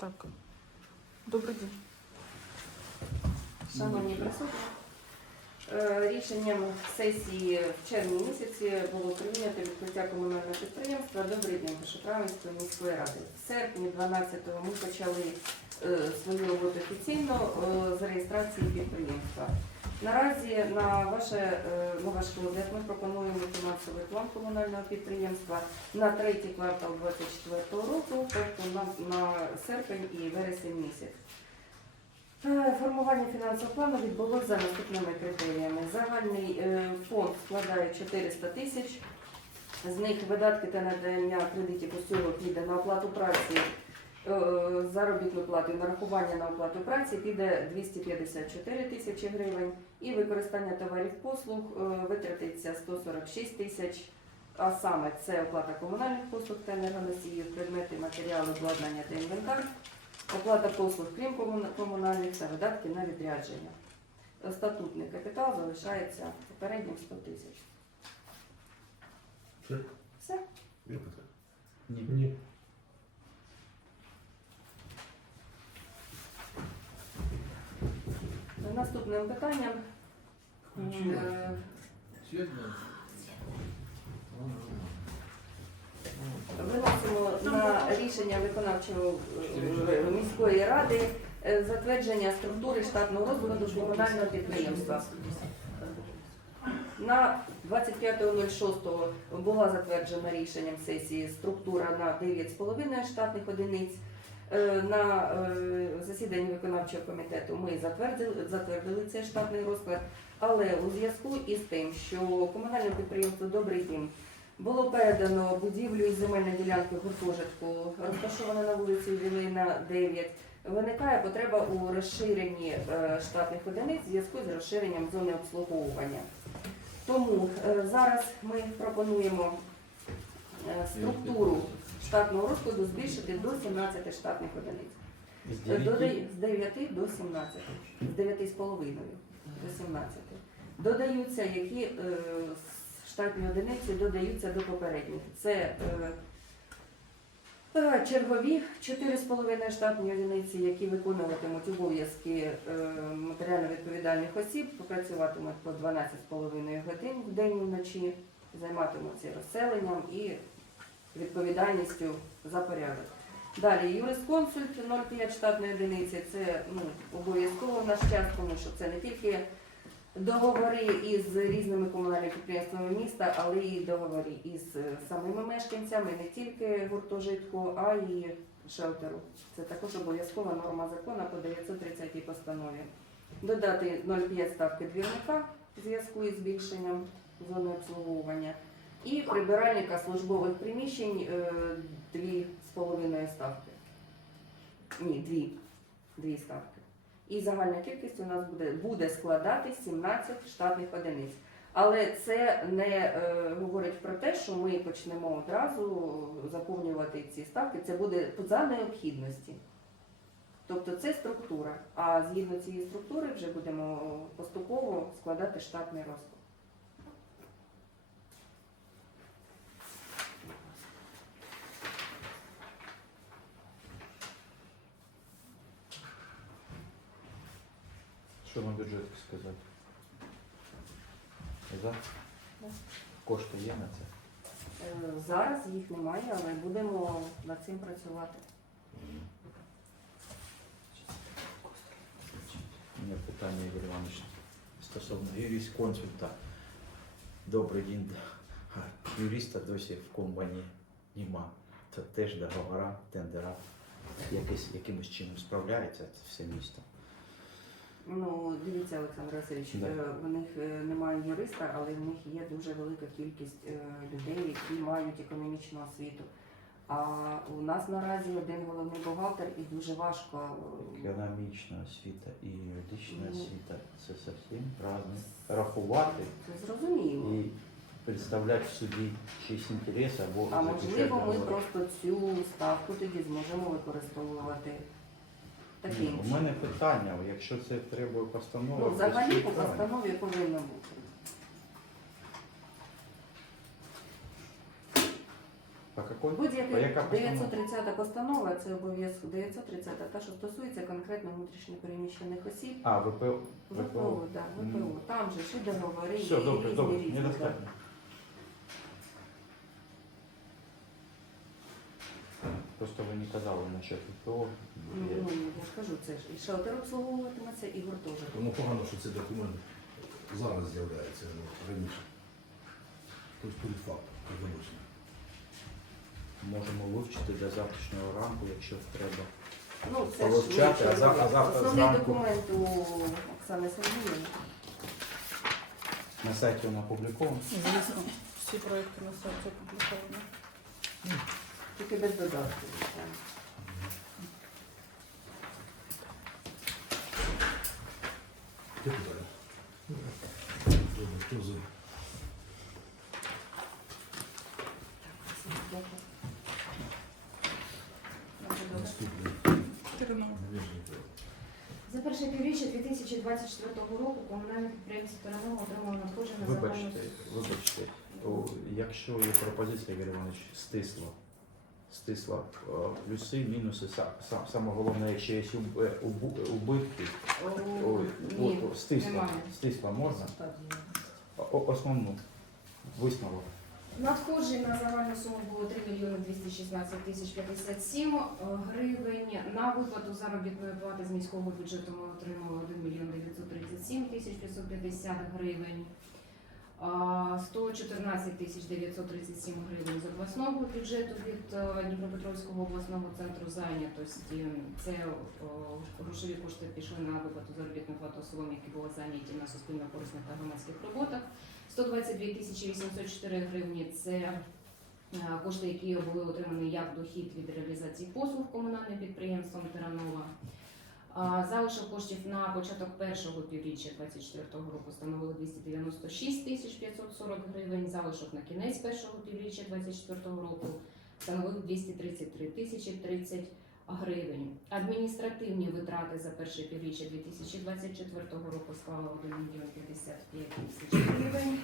Так. Добрий день. Шановні присутні, е, рішенням сесії в червні місяці було прийнято відкриття комунального підприємства Добрий день Пешоправинської міської ради. В серпні 12-го ми почали е, свою роботу офіційно е, з реєстрації підприємства. Наразі на ваше е, на ваш ми пропонуємо фінансовий план комунального підприємства на третій квартал 2024 року, тобто на, на серпень і вересень місяць. Е, Формування фінансового плану відбулося за наступними критеріями. Загальний е, фонд складає 400 тисяч. З них видатки та надання кредитів усього піде на оплату праці, заробітну плату і нарахування на оплату праці піде 254 тисячі гривень. І використання товарів послуг е, витратиться 146 тисяч. А саме це оплата комунальних послуг та енергоносіїв, предмети, матеріали, обладнання та інвентар. Оплата послуг крім комунальних та видатки на відрядження. Статутний капітал залишається попереднім 100 тисяч. Все? Все. Є питання? Ні. Ні. Наступним питанням е, виносимо на рішення виконавчого е, міської ради е, затвердження структури штатного розкладу комунального підприємства. На 25.06 була затверджена рішенням сесії структура на 9,5 штатних одиниць. Е, На е, засіданні виконавчого комітету ми затвердили, затвердили цей штатний розклад, але у зв'язку із тим, що комунальне підприємство Добрий дім було передано будівлю із земельної ділянки гуртожитку, розташована на вулиці Вілина 9, виникає потреба у розширенні е, штатних одиниць в зв'язку з розширенням зони обслуговування. Тому зараз ми пропонуємо структуру штатного розкладу збільшити до 17 штатних одиниць. З Е, дев'яти? додай- З 9 до 17, з 9 з половиною до 17. Додаються, які е, штатні одиниці додаються до попередніх. Це е, е, чергові 4,5 штатні одиниці, які виконуватимуть обов'язки е, матеріально відповідальних осіб, попрацюватимуть по 12,5 годин в день і вночі, займатимуться розселенням і відповідальністю за порядок. Далі юрисконсульт 0,5 штатної одиниці це ну, обов'язково в наш час, тому що це не тільки договори із різними комунальними підприємствами міста, але й договори із е, самими мешканцями, не тільки гуртожитку, а й шелтеру. Це також обов'язкова норма закону по 930 постанові. Додати 0,5 ставки двірника в зв'язку із збільшенням зони обслуговування. І прибиральника службових приміщень е, дві з половиною ставки. Ні, дві. Дві ставки. І загальна кількість у нас буде, буде складати 17 штатних одиниць. Але це не е, говорить про те, що ми почнемо одразу заповнювати ці ставки. Це буде за необхідності. Тобто це структура. А згідно цієї структури вже будемо поступово складати штатний розклад. Що на бюджет сказати? За? Да. Кошти є на це? Е, Зараз їх немає, але будемо над цим працювати. У мене питання, Ігор Іванович, стосовно юрисконсульта. Добрий день. А Юриста досі в компанії нема. Це теж договора, тендера. Якось, якимось чином справляється це все місто. Ну, дивіться, Олександр Васильович, Да. е, в них е, немає юриста, але в них є дуже велика кількість е, людей, які мають економічну освіту. А у нас наразі один головний бухгалтер і дуже важко. е, Економічна освіта і юридична Ну. освіта це зовсім разне. Рахувати Це зрозуміло. і представляти в суді чийсь інтерес або А захищати можливо, ми просто цю ставку тоді зможемо використовувати У мене питання, якщо це треба постанова. Ну, взагалі по постанові повинно бути. Так какой? Будь-яка постанова? 930 постанова, це обов'язково 930, та, що стосується конкретно внутрішньопереміщених осіб. А, ВПО. ВПО, да, ВПО. Там же ж і договори, Все, добре, різні, добре, різні, недостатньо. Просто ви не казали насчет ВПО. Ну, ну, я ж кажу, це ж і шелтер обслуговуватиметься, і гуртожиток. Тому погано, що цей документ зараз з'являється, а не раніше. Тобто перед фактом, як. Можемо вивчити до завтрашнього ранку, якщо треба. Ну, це ж Повивчати, а за- а завтра основний зранку? документ у Оксани Сергіївни. На сайті він опублікований. Звісно, всі проекти на сайті опубліковані. Тільки без додатків. за? Перше півріччя 2024 року комунальне підприємство «Перемога» отримало надходження на Вибачте, вибачте. То, якщо є пропозиція, Ігор Іванович, стисло. Стисло. е, Плюси, мінуси, сам- саме головне, якщо є убу- убитки, О, Ой, Ні, о, стисло. немає. Стисло можна? Основну висновок. Надходжень на загальну суму було 3 мільйони 216 тисяч 57 гривень. На виплату заробітної плати з міського бюджету ми отримали 1 мільйон 937 тисяч 550 гривень. А, 114 тисяч 937 гривень з обласного бюджету від е, Дніпропетровського обласного центру зайнятості. Це грошові кошти пішли на виплату заробітної плати особам, які були зайняті на суспільно-корисних та громадських роботах. 122 тисячі 804 гривні це е, кошти, які були отримані як дохід від реалізації послуг комунальним підприємством Теранова. Залишок коштів на початок першого півріччя 2024 року становили 296 тисяч 540 гривень. Залишок на кінець першого півріччя 2024 року становив 233 тисячі 30 гривень. Адміністративні витрати за перше півріччя 2024 року склали 1 мільйон 55 тисяч гривень.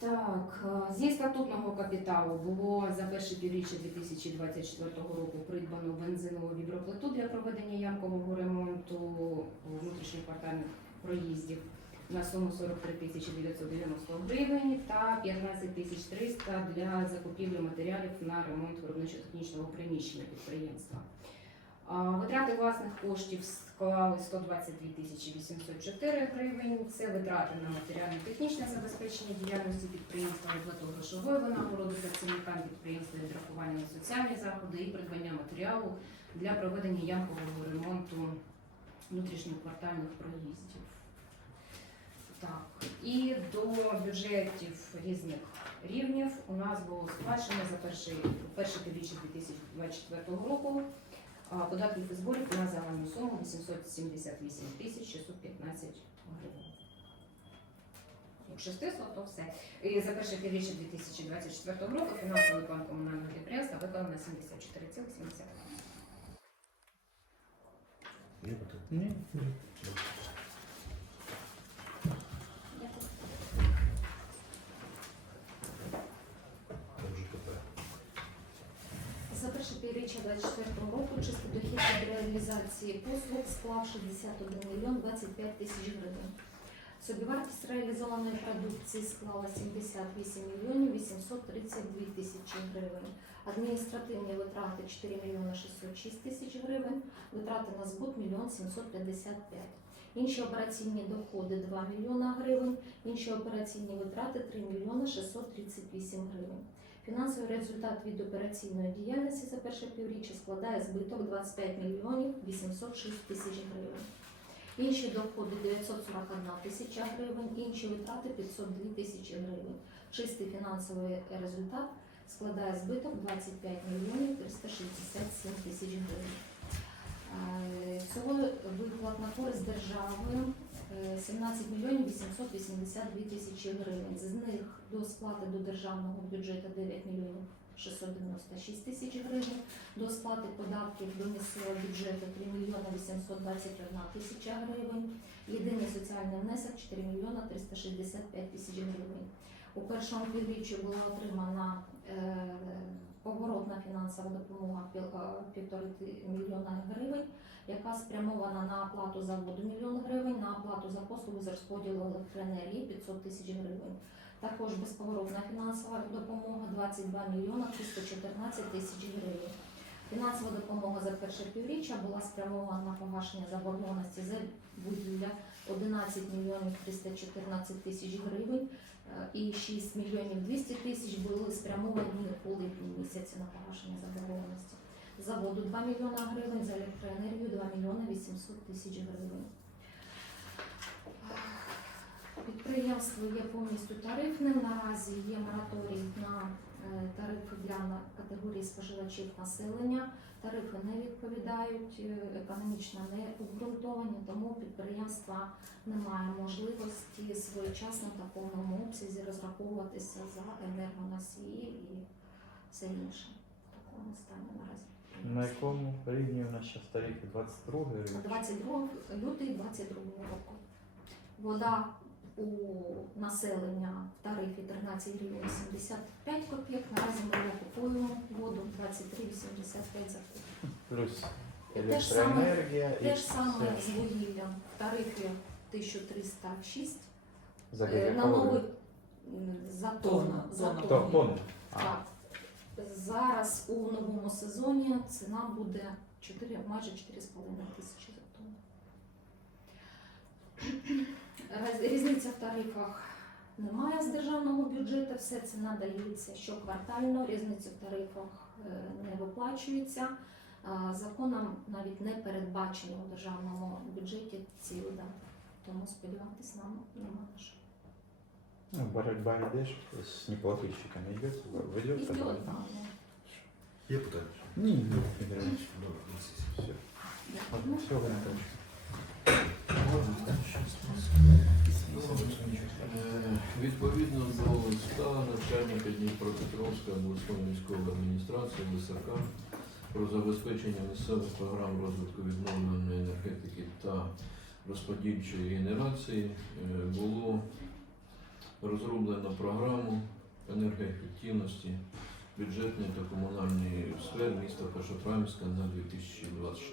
Так, е, зі статутного капіталу було за перше півріччя 2024 року придбано бензинову віброплиту для проведення ямкового ремонту внутрішньоквартальних проїздів на суму 43 тисячі 990 гривень та 15 тисяч 300 для закупівлі матеріалів на ремонт виробничо-технічного приміщення підприємства. Витрати власних коштів склали 122 тисячі 804 гривень. Це витрати на матеріально-технічне забезпечення діяльності підприємства, виплату грошової винагороди працівникам підприємства, відрахування на соціальні заходи і придбання матеріалу для проведення ямкового ремонту внутрішньоквартальних проїздів. Так, і до бюджетів різних рівнів у нас було сплачено за перший, перше півріччя 2024 року податків і зборів на загальну суму 878 тисяч 615 гривень. Якщо стисло, то все. І за перше півріччя 2024 року фінансовий план комунального підприємства виконано на 74,7. Є питання? Ні. Там же питання. За перше півріччя 2024 року чистий дохід від реалізації послуг склав 61 мільйон 25 тисяч гривень. Собівартість реалізованої продукції склала 78 мільйонів 832 тисячі гривень. Адміністративні витрати 4 мільйони 606 тисяч гривень, витрати на збут 1 мільйон 755. Інші операційні доходи 2 мільйона гривень, інші операційні витрати 3 мільйони 638 гривень. Фінансовий результат від операційної діяльності за перше півріччя складає збиток 25 мільйонів 806 тисяч гривень. Інші доходи 941 тисяча гривень, інші витрати 502 тисячі гривень. Чистий фінансовий результат складає збиток 25 мільйонів 367 тисяч гривень. Е, Всього виплат на користь держави е, 17 мільйонів 882 тисячі гривень. З них до сплати до державного бюджету 9 мільйонів 696 тисяч гривень, до сплати податків до місцевого бюджету 3 мільйони 821 тисяча гривень, єдиний соціальний внесок 4 мільйона 365 тисяч гривень. У першому півріччі була отримана е, поворотна фінансова допомога е, півтори мільйона гривень, яка спрямована на оплату за воду мільйон гривень, на оплату за послуги з розподілу електроенергії 500 тисяч гривень. Також безповоротна фінансова допомога 22 мільйона 314 тисяч гривень. Фінансова допомога за перше півріччя була спрямована на погашення заборгованості за будівля 11 мільйонів 314 тисяч гривень е, і 6 мільйонів 200 тисяч були спрямовані у липні місяці на погашення заборгованості. За воду 2 мільйона гривень, за електроенергію 2 мільйони 800 тисяч гривень. Підприємство є повністю тарифним. Наразі є мораторій на е, тарифи для категорії споживачів населення. Тарифи не відповідають, е, економічно не обґрунтовані, тому підприємства немає можливості своєчасно та повному обсязі розраховуватися за енергоносії і все інше. В такому стані наразі. На якому рівні у нас зараз тарифи? 22 гривень? 22 лютий 22 року. Вода у населення в тарифі 13 гривень 75 копійок. Наразі ми купуємо воду 23,85 за куб. Плюс Те ж саме- електроенергія і Те ж саме з вугіллям в тарифі 1306 За Е, на гігакалорію. новий м, за тонну. Тонна, За тонна. Тонну. А, Так. Зараз у новому сезоні ціна буде 4, майже 4,5 тисячі за тонну. Роз- Різниця в тарифах немає з державного бюджету, все це надається щоквартально, різниця в тарифах е, не виплачується. Законом навіть не передбачено у державному бюджеті ці видатки, тому сподіватись нам нема на що. ну, боротьба йде з неплательщиками йде, ведеться. Є питання? Ні, ні, на сесії. Все. Ну, Всього не Е, Відповідно до листа начальника Дніпропетровської обласної військової адміністрації ВСК про забезпечення місцевих програм розвитку відновленої енергетики та розподільчої генерації е, було розроблено програму енергоефективності бюджетної та комунальної сфер міста Першотравська на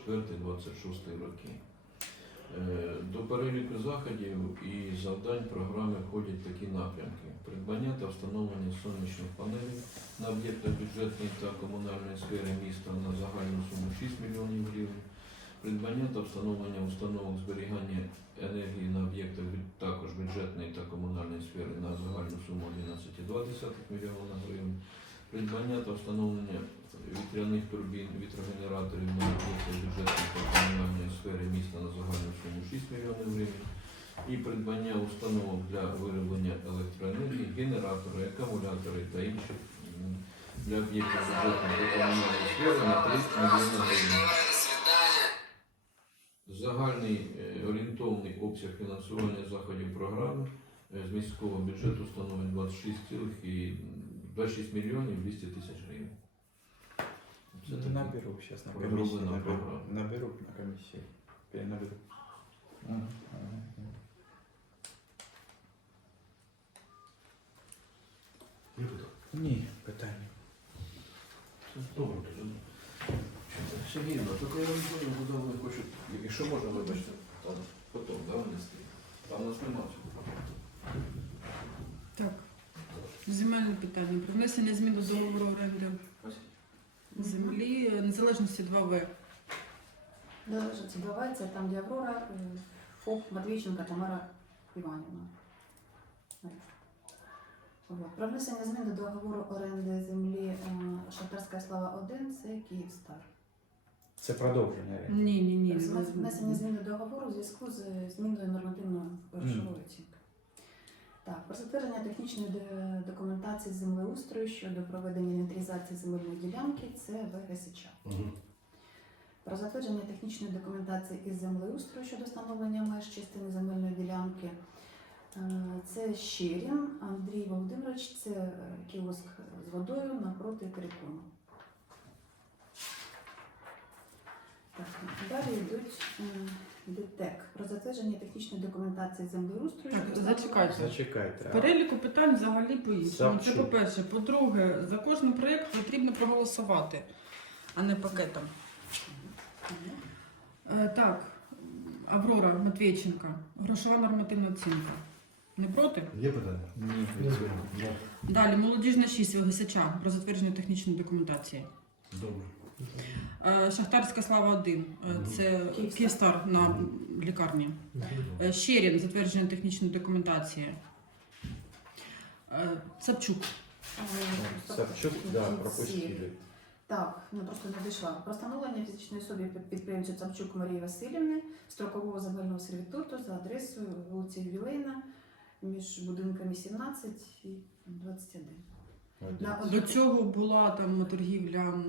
2024-2026 роки. Е, До переліку заходів і завдань програми входять такі напрямки: придбання та встановлення сонячних панелей на об'єктах бюджетної та комунальної сфери міста на загальну суму 6 мільйонів гривень, придбання та встановлення установок зберігання енергії на об'єктах також бюджетної та комунальної сфери на загальну суму 11,2 мільйона гривень, придбання та встановлення вітряних турбін, вітрогенераторів на об'єкти бюджетної та комунальної сфери міста на загальну суму 6 мільйонів гривень і придбання установок для вироблення електроенергії, генератори, акумулятори та інших для об'єктів бюджетної та комунальної сфери на 3 мільйони гривень. Загальний е, орієнтовний обсяг фінансування заходів програми е, з міського бюджету становить 26,26 26 мільйонів 200 тисяч гривень. Це таке. Наберу сейчас на комиссии. Наберу, наберу на комиссии. Перенаберу. Є питання? Ні, питання. Добре. Сергій, ну тільки я не знаю, куди вони хочуть, якщо можна, вибачте, там потім, да, внести. Там у нас немає цього. Так. Земельне питання. Про внесення змін до договору оренди землі е, незалежності 2В. Належить Бавай, це там, де Аврора, е, ФОП Матвійченка Тамара Іванівна. Про внесення змін до договору оренди землі е, Шахтарська слава 1 це Київстар. Це продовження. Ні, ні, ні. Внесення змін до договору у зв'язку з зміною нормативної грошової затвердження технічної документації землеустрою щодо проведення інвентаризації земельної ділянки це ВГСЧ. Мгм. Про затвердження технічної документації із землеустрою щодо встановлення меж частини земельної ділянки. Е, Це Щирін Андрій Володимирович, це е, кіоск з водою напроти перекону. Так, далі йдуть е, ДТЕК про затвердження технічної документації землеустрою. Так, зачекайте. Зачекайте. В переліку питань взагалі по-іншому. Це по-перше. По-друге, за кожен проєкт потрібно проголосувати, а не пакетом. Е, так, Аврора Матвійченка, грошова нормативна оцінка. Не проти? Є питання? Ні, відсутні. Далі, молодіжна 6 Вигасяча про затвердження технічної документації. Добре. Е, Шахтарська слава 1 це Київстар. На лікарні. Е, Щерін затвердження технічної документації. Е, Цапчук. Е, да, пропустили. Так, ну просто не дійшла. Про встановлення фізичної особі під- підприємцю Цапчук Марії Васильівни строкового земельного сервітуту за адресою вулиці Ювілейна між будинками 17 і 21. На До цього була там торгівля е,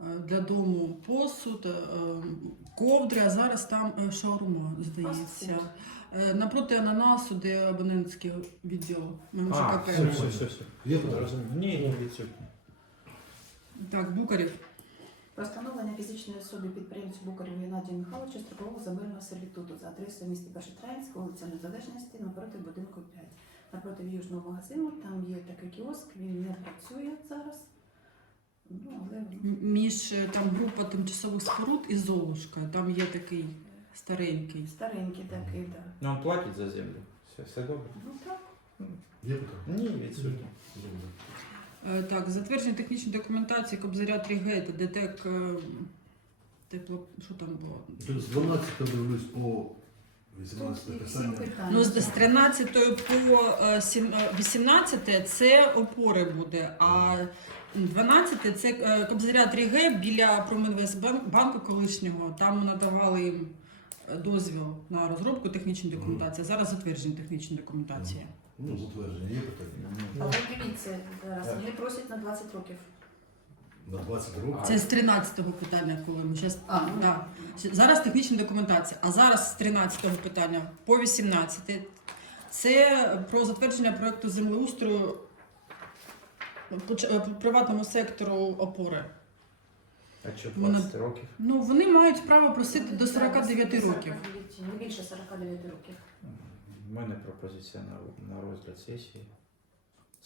для дому посуд, е, ковдри, а зараз там е, шаурма, здається. Е, Напроти ананасу, де абонентський відділ А, МЖКП. все, все, все, все. Є питання? Розумію. Ні, ні, відсутні. Так, Букарів. Про встановлення фізичної особи підприємцю Букарів Геннадію Михайловичу строкового земельного сервітуту за адресою міста Першотраїнськ, вулиця Незалежності, напроти будинку 5. Напроти южного магазину, там є такий кіоск, він не працює зараз. Ну, Між е, там група тимчасових споруд і Золушка. Там є такий старенький. старенький такий, так. Да. Він платить за землю. Все, все добре. Ну так. Є питання? Ні, відсутні. Добре. Е, Так, затвердження технічної документації Кобзаря 3Г та ДТЕК. е, Тепло, що там було? Тобто з 12 дивлюсь по 18 Тут і всі питання. питання. Ну, з з 13 по е, сім- е, 18 це опори буде, а 12 це е, Кобзаря 3Г біля Промінвестбанку колишнього. Там надавали їм е, дозвіл на розробку технічної документації. Зараз затвердження технічної документації. Ну, затвердження, є питання? Але дивіться, зараз вони просять на 20 років. На 20 років? Це з 13-го питання, коли ми зараз. А, ну, да. Зараз технічна документація, а зараз з 13-го питання по 18 це про затвердження проекту землеустрою приватному сектору опори. А що Вона- 20 років? Ну вони мають право просити до 49 років. Не більше 49 років. У мене пропозиція на, на розгляд сесії.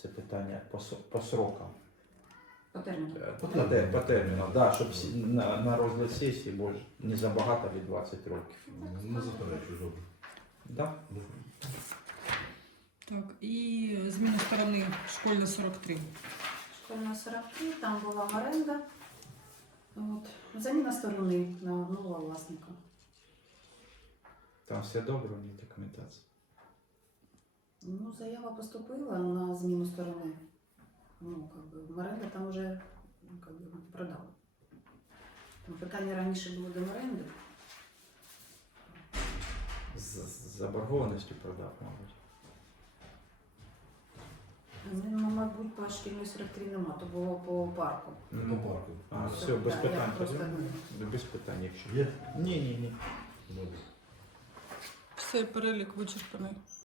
Це питання по, по срокам. По терміну. Е, По терміну. те- по да, щоб всі- на, на розгляд сесії, бо ж не забагато від 20 років. Не заперечую, добре. Да? Так, і зміна сторони школьна 43. Школьна 43, там була оренда. От. Заміна сторони на нового власника. Там все добре, у них документація. Ну, заява поступила на зміну сторони. Ну, как бы, оренда там уже ну, как бы, продала. Там питання раніше було до оренди. З, з заборгованістю продав, мабуть. Ну, мабуть, по шкільної 43 нема, то було по парку. По Ну, парку. а, Все, все, без да, я питань. просто- тоді. Без питань, якщо. Є? Ні, ні, ні. Добре. Все, перелік вичерпаний.